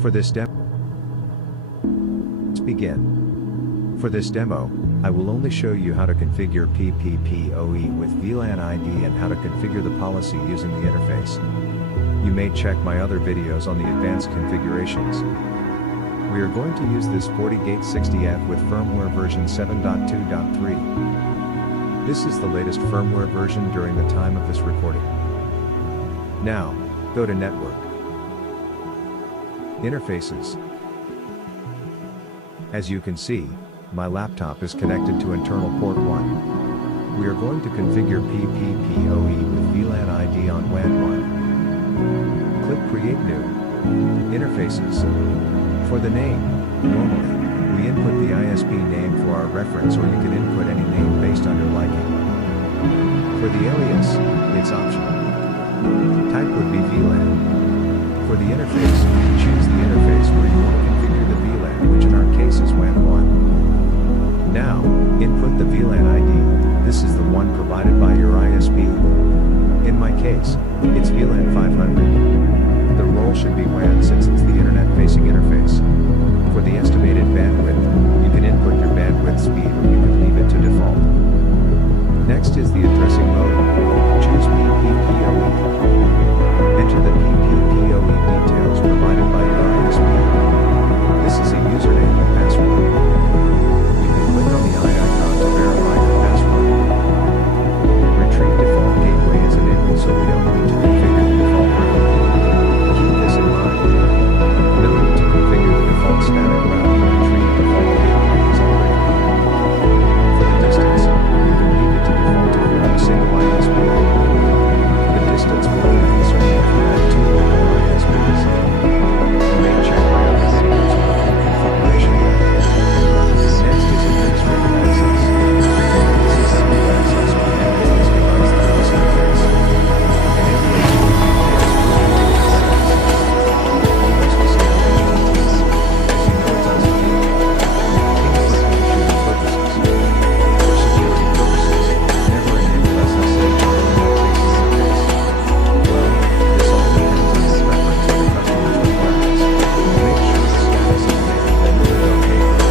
For this demo, let's begin. For this demo, I will only show you how to configure PPPoE with VLAN ID and how to configure the policy using the interface. You may check my other videos on the advanced configurations. We are going to use this FORTIGATE 60F with firmware version 7.2.3. This is the latest firmware version during the time of this recording. Now, go to Network, Interfaces. As you can see, my laptop is connected to internal port 1. We are going to configure PPPoE with VLAN ID on WAN 1. Click Create New. Interfaces. For the name, normally, we input the ISP name for our reference, or you can input any name based on your liking. For the alias, it's optional. Type would be VLAN. For the interface, choose the interface where you want to configure the VLAN, which in our case is WAN 1. Now, input the VLAN ID. This is the one provided by your ISP. In my case, it's VLAN 500. The role should be WAN since it's the internet-facing interface. For the estimated bandwidth, you can input your bandwidth speed or you can leave it to default. Next is the addressing mode. Choose PPPoE. Enter the PPPoE details provided by your ISP. This is a username and password. You can click on the eye icon to verify your password. Retrieve default gateway is enabled so we don't need to configure the default route. Keep this in mind. No need to configure the default static route to retrieve default gateway is already configured. For the distance, you can leave it to default if you have a single ISP. The distance will be concerned if you have two or more ISPs. You may check my other videos for full configuration. Next is administrative access. This is how you access or manage this device through this interface. Enable export details for FIREWALL. As you know, it's unsecured. For security purposes, never enable SSH or internet-facing interface. Well, this all depends on the preference of the customer's requirements. Make sure the status is enabled and you are OK for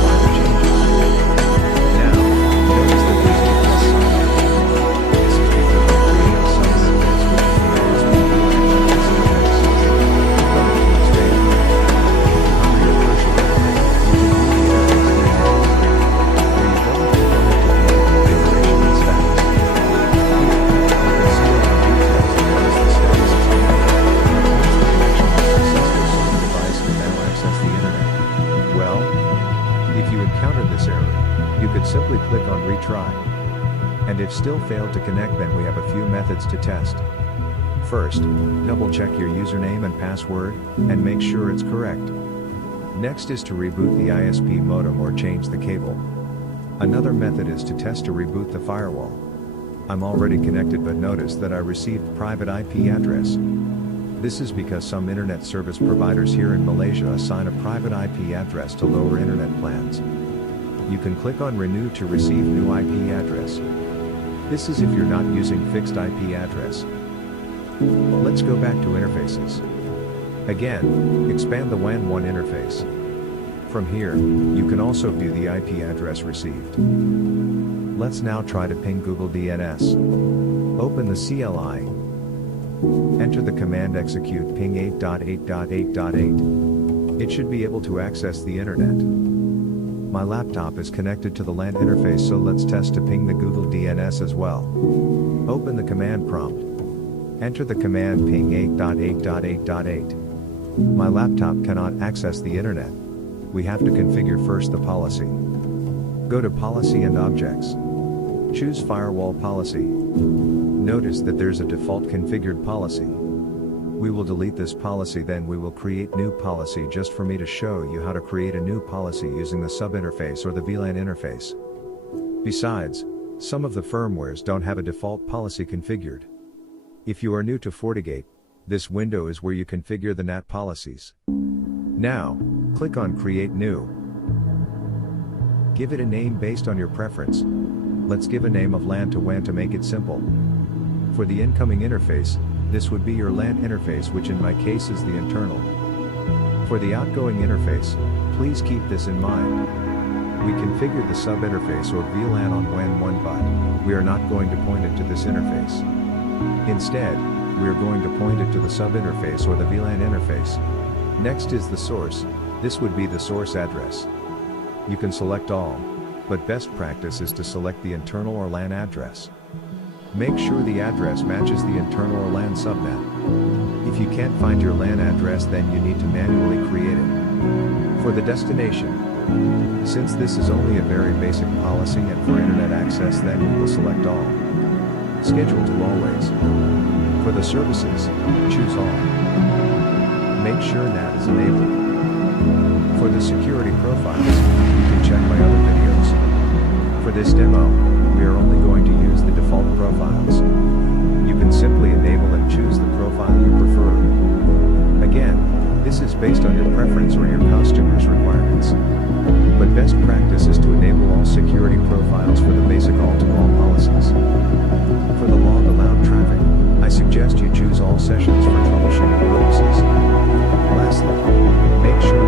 minor changes. Now, notice that there's a plus sign. This is because I'm creating a sub-interface which is the ISP this interface. Go to Administrator. Under your cursor, you can view the interface details, where you don't click on it to view the configuration and status. Here, you can see all the details and notice the status is connected. That means the connection is successful, so the device can now access the internet. Well, if you encounter this error, you could simply click on Retry. And if still failed to connect, then we have a few methods to test. First, double check your username and password, and make sure it's correct. Next is to reboot the ISP modem or change the cable. Another method is to test to reboot the firewall. I'm already connected, but notice that I received private IP address. This is because some internet service providers here in Malaysia assign a private IP address to lower internet plans. You can click on Renew to receive new IP address. This is if you're not using fixed IP address. Let's go back to interfaces. Again, expand the WAN 1 interface. From here, you can also view the IP address received. Let's now try to ping Google DNS. Open the CLI. Enter the command execute ping 8.8.8.8. It should be able to access the internet. My laptop is connected to the LAN interface, so let's test to ping the Google DNS as well. Open the command prompt. Enter the command ping 8.8.8.8. My laptop cannot access the internet. We have to configure first the policy. Go to Policy and Objects. Choose Firewall Policy. Notice that there's a default configured policy. We will delete this policy, then we will create new policy just for me to show you how to create a new policy using the sub-interface or the VLAN interface. Besides, some of the firmwares don't have a default policy configured. If you are new to FORTIGATE, this window is where you configure the NAT policies. Now, click on Create New. Give it a name based on your preference. Let's give a name of LAN to WAN to make it simple. For the incoming interface, this would be your LAN interface, which in my case is the internal. For the outgoing interface, please keep this in mind. We configured the sub-interface or VLAN on WAN1, but we are not going to point it to this interface. Instead, we are going to point it to the sub-interface or the VLAN interface. Next is the source. This would be the source address. You can select all, but best practice is to select the internal or LAN address. Make sure the address matches the internal or LAN subnet. If you can't find your LAN address, then you need to manually create it. For the destination, since this is only a very basic policy and for internet access, then we will select all. Schedule to always. For the services, choose all. Make sure NAT is enabled. For the security profiles, you can check my other videos. For this demo, we are only going to use the default profiles. You can simply enable and choose the profile you prefer. Again, this is based on your preference or your customer's requirements. But best practice is to enable all security profiles for the basic all-to-all policies. For the log allowed traffic, I suggest you choose all sessions for troubleshooting purposes. Lastly, make sure